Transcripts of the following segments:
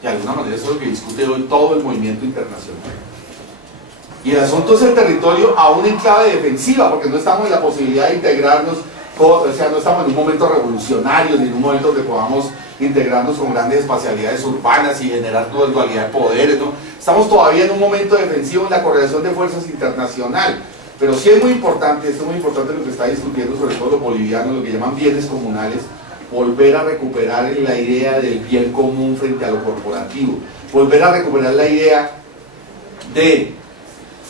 De alguna manera eso es lo que discute hoy todo el movimiento internacional. Y el asunto es el territorio aún en clave defensiva, porque no estamos en la posibilidad de integrarnos, o sea, no estamos en un momento revolucionario, ni en un momento donde podamos integrarnos con grandes espacialidades urbanas y generar dualidad de poderes, ¿no? Estamos todavía en un momento defensivo en la correlación de fuerzas internacional, pero sí es muy importante, esto es muy importante lo que está discutiendo, sobre todo los bolivianos, lo que llaman bienes comunales, volver a recuperar la idea del bien común frente a lo corporativo, volver a recuperar la idea de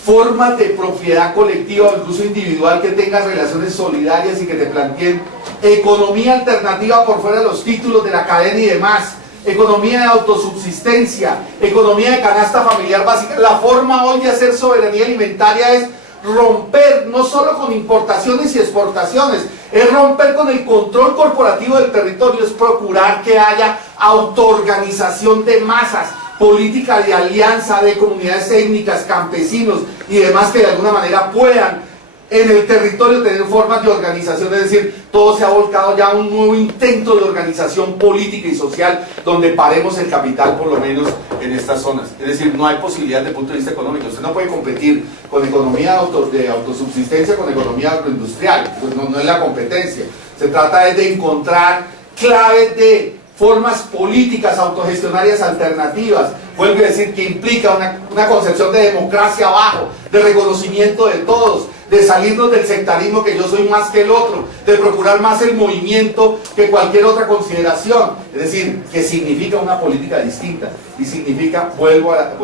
formas de propiedad colectiva o incluso individual que tengan relaciones solidarias y que te planteen economía alternativa por fuera de los títulos de la cadena y demás, economía de autosubsistencia, economía de canasta familiar básica. La forma hoy de hacer soberanía alimentaria es romper no solo con importaciones y exportaciones, es romper con el control corporativo del territorio, es procurar que haya autoorganización de masas, política de alianza de comunidades étnicas, campesinos y demás que de alguna manera puedan en el territorio tener formas de organización, es decir, todo se ha volcado ya a un nuevo intento de organización política y social donde paremos el capital por lo menos en estas zonas. Es decir, no hay posibilidad desde el punto de vista económico. Usted no puede competir con economía de autosubsistencia con economía agroindustrial, pues no es la competencia. Se trata de encontrar claves de formas políticas autogestionarias alternativas, vuelvo a decir, que implica una concepción de democracia abajo, de reconocimiento de todos, de salirnos del sectarismo que yo soy más que el otro, de procurar más el movimiento que cualquier otra consideración, es decir, que significa una política distinta, y significa, vuelvo a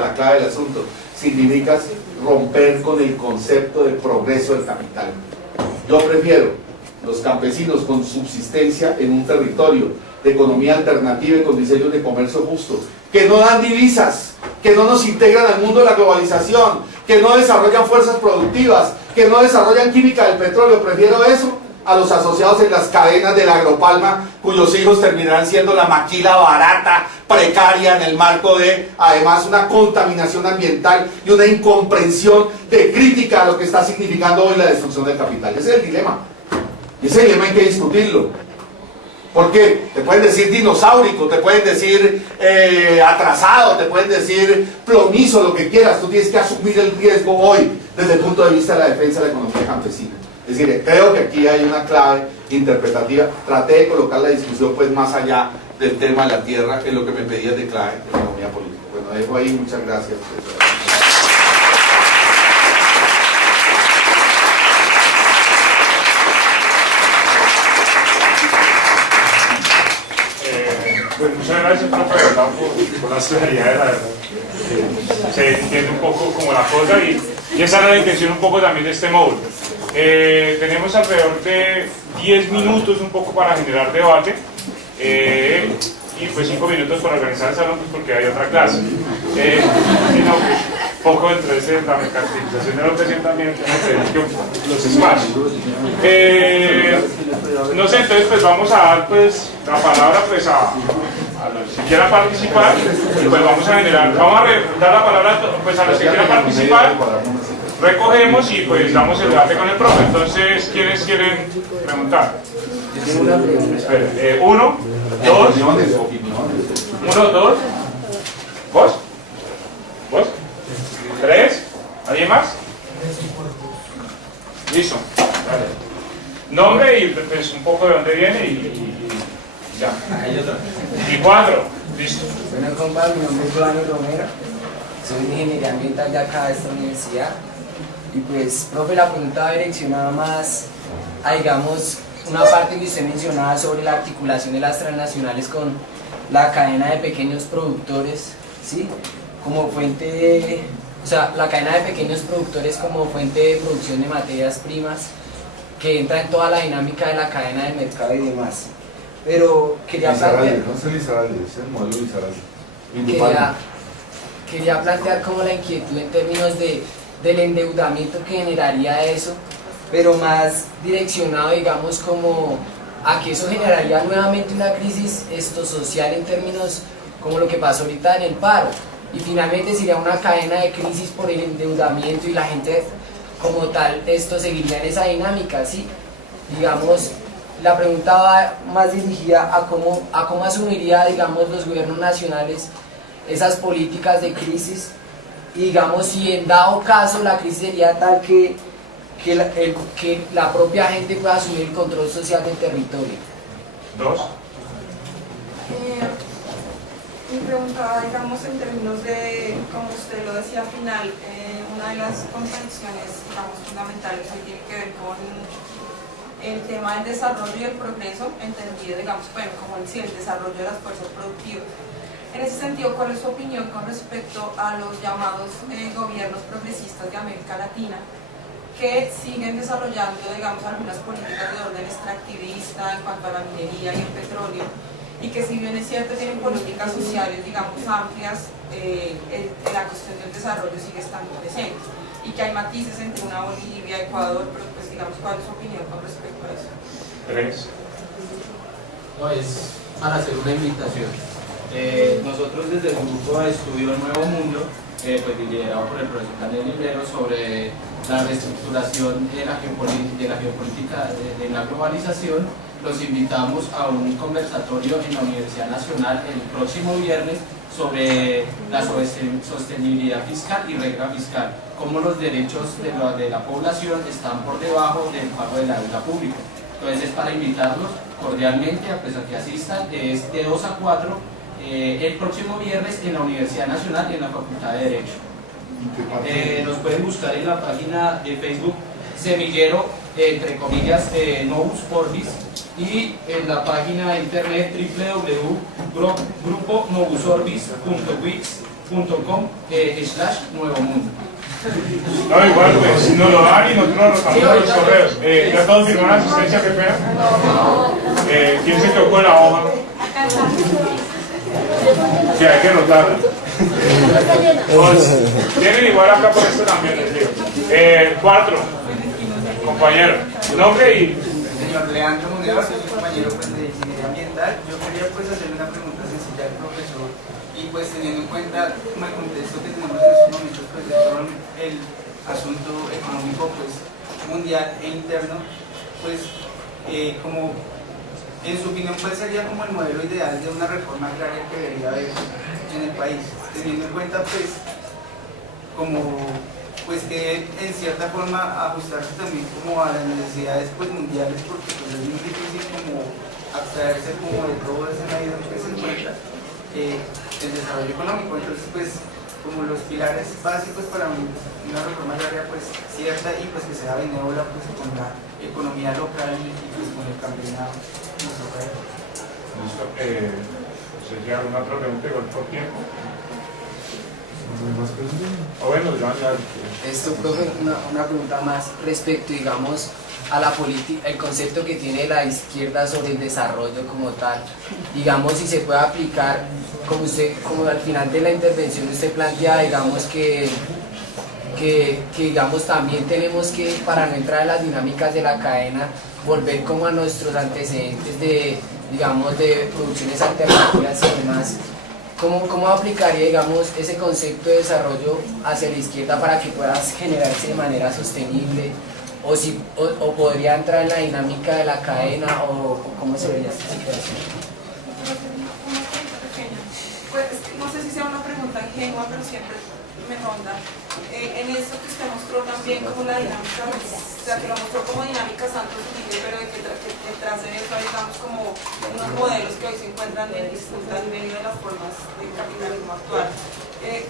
la clave del asunto, significa romper con el concepto de progreso del capital. Yo prefiero los campesinos con subsistencia en un territorio de economía alternativa y con diseños de comercio justo, que no dan divisas, que no nos integran al mundo de la globalización, que no desarrollan fuerzas productivas, que no desarrollan química del petróleo. Prefiero eso a los asociados en las cadenas de la agropalma, cuyos hijos terminarán siendo la maquila barata, precaria, en el marco de, además, una contaminación ambiental y una incomprensión de crítica a lo que está significando hoy la destrucción del capital. Ese es el dilema. Y ese dilema hay que discutirlo. Porque te pueden decir dinosaurico, te pueden decir atrasado, te pueden decir plomizo, lo que quieras. Tú tienes que asumir el riesgo hoy desde el punto de vista de la defensa de la economía campesina. Es decir, creo que aquí hay una clave interpretativa. Traté de colocar la discusión pues más allá del tema de la tierra, en lo que me pedías de clave de economía política. Bueno, dejo ahí, muchas gracias. Pues muchas gracias, profe, ¿verdad? por las claridades, la verdad. Se entiende un poco como la cosa y esa era la intención un poco también de este módulo. Tenemos alrededor de 10 minutos un poco para generar debate y pues 5 minutos para organizar el salón pues porque hay otra clase. Sino pues, poco entre la mercantilización de la educación también los espacios. No sé, entonces pues vamos a dar pues la palabra pues a los que quieran participar y pues vamos a dar la palabra pues a los que quieran participar, recogemos y pues damos el debate con el profe. Entonces, ¿quiénes quieren preguntar? Espera, uno, dos, ¿vos? ¿Tres? ¿Alguien más? Listo, dale. Nombre y pues un poco de dónde viene y ya. Y 4, listo. Bueno, compa, mi nombre es Giovanni Romero, soy de Ingeniería Ambiental de acá de esta universidad. Y pues, profe, la pregunta va direccionada más a, digamos, una parte que usted mencionaba sobre la articulación de las transnacionales con la cadena de pequeños productores, ¿sí? Como fuente o sea, la cadena de pequeños productores como fuente de producción de materias primas que entra en toda la dinámica de la cadena del mercado y demás. Pero quería plantear como la inquietud en términos del endeudamiento que generaría eso, pero más direccionado, digamos, como a que eso generaría nuevamente una crisis social en términos como lo que pasó ahorita en el paro, y finalmente sería una cadena de crisis por el endeudamiento y la gente como tal esto seguiría en esa dinámica, ¿sí? Digamos, la pregunta va más dirigida a cómo asumiría, digamos, los gobiernos nacionales esas políticas de crisis, y digamos, si en dado caso la crisis sería tal que la propia gente pueda asumir el control social del territorio. Dos. Mi pregunta, digamos, en términos de, como usted lo decía al final, una de las contradicciones, digamos, fundamentales hoy tiene que ver con el tema del desarrollo y el progreso, entendido, digamos, bueno, como el desarrollo de las fuerzas productivas. En ese sentido, ¿cuál es su opinión con respecto a los llamados gobiernos progresistas de América Latina, que siguen desarrollando, digamos, algunas políticas de orden extractivista en cuanto a la minería y el petróleo, y que si bien es cierto tienen políticas sociales, digamos, amplias, la cuestión del desarrollo sigue estando presente, y que hay matices entre una Bolivia, Ecuador, pero pues digamos, ¿cuál es su opinión con respecto a eso? Tres. No, es para hacer una invitación. Nosotros desde el grupo de estudio Nuevo Mundo, pues liderado por el profesor Daniel Librero, sobre la reestructuración de la geopolítica de la globalización, los invitamos a un conversatorio en la Universidad Nacional el próximo viernes sobre la sostenibilidad fiscal y regla fiscal, cómo los derechos de la población están por debajo del pago de la deuda pública. Entonces es para invitarlos cordialmente a que asistan de 2 a 4 el próximo viernes en la Universidad Nacional y en la Facultad de Derecho. Nos pueden buscar en la página de Facebook Semillero, entre comillas, Novus Orbis, y en la página de internet www.gruponovusorbis.wix.com/Nuevo Mundo. No, igual, pues, si nos lo dan y nosotros lo rotamos los correos. ¿Ya todos firmaron asistencia, qué pena? ¿Quién se quedó con la hoja? Sí, hay que rotarla. Pues, tienen igual acá por esto también, les digo. 4, compañero, nombre y... Señor Leandro Monedor, soy compañero pues, de ingeniería ambiental. Yo quería pues hacerle una pregunta sencilla al profesor, y pues teniendo en cuenta como el contexto que tenemos en estos momentos pues, de todo el asunto económico pues, mundial e interno, pues como en su opinión, ¿cuál sería como el modelo ideal de una reforma agraria que debería haber en el país? Teniendo en cuenta pues como pues que en cierta forma ajustarse también como a las necesidades pues mundiales, porque pues es muy difícil como abstraerse como de todo ese medio en que se encuentra el desarrollo económico. Entonces pues como los pilares básicos para una reforma agraria pues cierta y pues que sea benévola pues con la economía local y pues con el campesinado. ¿Se alguna otra pregunta igual por tiempo? O bueno, ya. Esto, profe, una pregunta más respecto, digamos, a la política, el concepto que tiene la izquierda sobre el desarrollo como tal. Digamos, si se puede aplicar, como al final de la intervención usted plantea, digamos que digamos también tenemos que, para no entrar en las dinámicas de la cadena, volver como a nuestros antecedentes de, digamos, de producciones alternativas y demás. ¿Cómo aplicaría, digamos, ese concepto de desarrollo hacia la izquierda para que pueda generarse de manera sostenible? ¿O podría entrar en la dinámica de la cadena? ¿O cómo se vería esta situación? Pues no sé si sea una pregunta ingenua, pero siempre me ronda. En esto que usted mostró también como la dinámica, o sea, que lo mostró como dinámica Santos Uribe, pero de que detrás de eso hay, digamos, como unos modelos que hoy se encuentran en disputa en medio de las formas del capitalismo actual.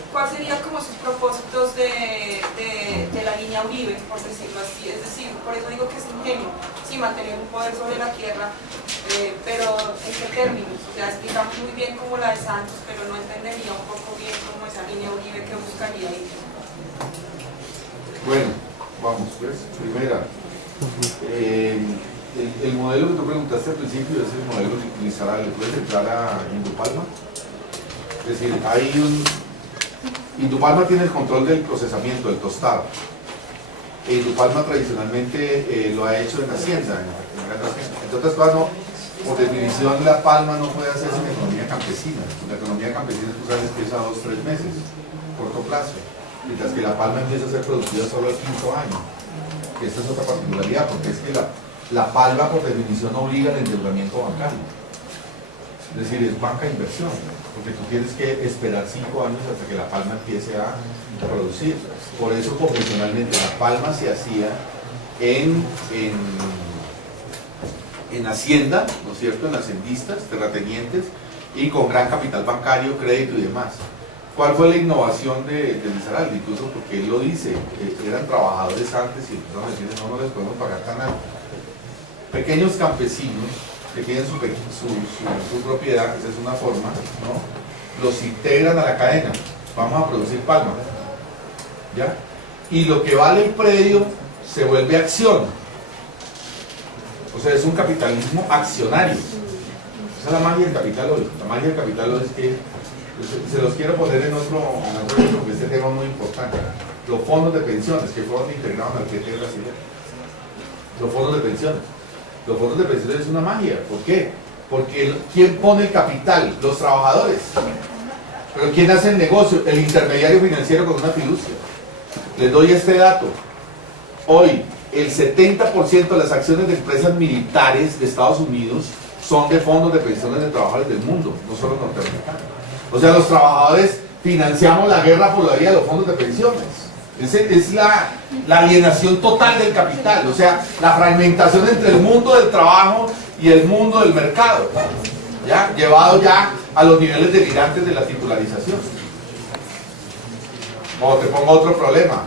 ¿Cuáles serían como sus propósitos de la línea Uribe, por decirlo así? Es decir, por eso digo que es ingenuo, sí, mantener un poder sobre la tierra, pero ¿en qué términos? O sea, explicamos muy bien como la de Santos, pero no entendería un poco bien cómo esa línea Uribe que buscaría ahí. Bueno, vamos pues. Primera, el modelo que tú preguntaste al principio es el modelo que utilizará, ¿le puedes entrar a Indupalma? Es decir, Indupalma tiene el control del procesamiento, del tostado. Indupalma tradicionalmente lo ha hecho en Hacienda, entre otras cosas, no, por definición la palma no puede hacerse en economía campesina. La economía campesina tú sabes que es a 2 o 3 meses, corto plazo. mientras que la palma empieza a ser producida solo al 5º año. Esta es otra particularidad, porque es que la palma por definición obliga al endeudamiento bancario. Es decir, es banca de inversión, porque tú tienes que esperar 5 años hasta que la palma empiece a producir. Por eso convencionalmente la palma se hacía en Hacienda, ¿no es cierto?, en hacendistas, terratenientes, y con gran capital bancario, crédito y demás. ¿Cuál fue la innovación de Lizarralde? Incluso porque él lo dice, eran trabajadores antes y empezaron a decir, no les podemos pagar tan alto. Pequeños campesinos que tienen su propiedad, esa es una forma, ¿no?, los integran a la cadena, vamos a producir palma, ¿ya? Y lo que vale el predio se vuelve acción, o sea, es un capitalismo accionario. Esa es la magia del capital hoy. La magia del capital hoy es que, se los quiero poner en otro ejemplo, porque este tema es muy importante. Los fondos de pensiones que fueron integrados al PT brasileño. Los fondos de pensiones. Los fondos de pensiones es una magia. ¿Por qué? Porque ¿quién pone el capital? Los trabajadores. Pero ¿quién hace el negocio? El intermediario financiero con una fiducia. Les doy este dato. Hoy, el 70% de las acciones de empresas militares de Estados Unidos son de fondos de pensiones de trabajadores del mundo, no solo norteamericanos. O sea, los trabajadores financiamos la guerra por la vía de los fondos de pensiones. Es la alienación total del capital, o sea, la fragmentación entre el mundo del trabajo y el mundo del mercado, ¿ya? Llevado ya a los niveles delirantes de la titularización. O te pongo otro problema,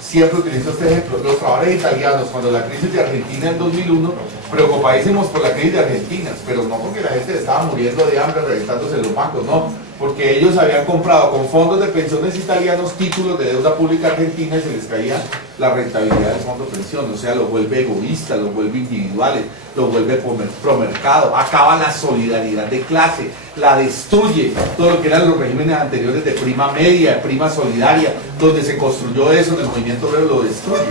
siempre utilizo este ejemplo, los trabajadores italianos, cuando la crisis de Argentina en 2001, preocupadísimos por la crisis de Argentina, pero no porque la gente estaba muriendo de hambre reventándose en los bancos, no, porque ellos habían comprado con fondos de pensiones italianos títulos de deuda pública argentina y se les caía la rentabilidad del fondo de pensión, o sea, los vuelve egoístas, los vuelve individuales, los vuelve promercado, acaba la solidaridad de clase, la destruye, todo lo que eran los regímenes anteriores de prima media, de prima solidaria, donde se construyó eso en el movimiento obrero, lo destruye.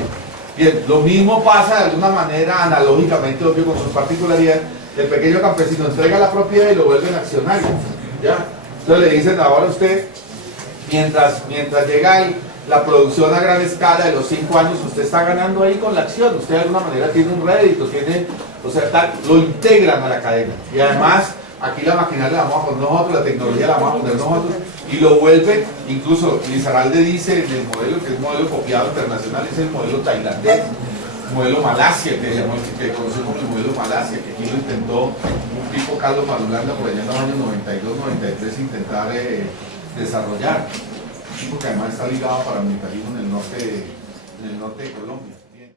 Bien, lo mismo pasa de alguna manera analógicamente, obvio, con sus particularidades. El pequeño campesino entrega la propiedad y lo vuelven accionario, ¿ya? Entonces le dicen, ahora usted, mientras llega la producción a gran escala de los 5 años, usted está ganando ahí con la acción, usted de alguna manera tiene un rédito, o sea, lo integran a la cadena. Y además, aquí la maquinaria la vamos a poner nosotros, la tecnología la vamos a poner nosotros, y lo vuelve, incluso Lizarralde dice en el modelo, que es un modelo copiado internacional, es el modelo tailandés, el modelo Malasia, que conoce como el modelo Malasia, que aquí lo intentó un tipo, Carlos Marulanda, por allá en los años 92, 93, intentar desarrollar, un tipo que además está ligado a paramilitarismo en el norte de Colombia.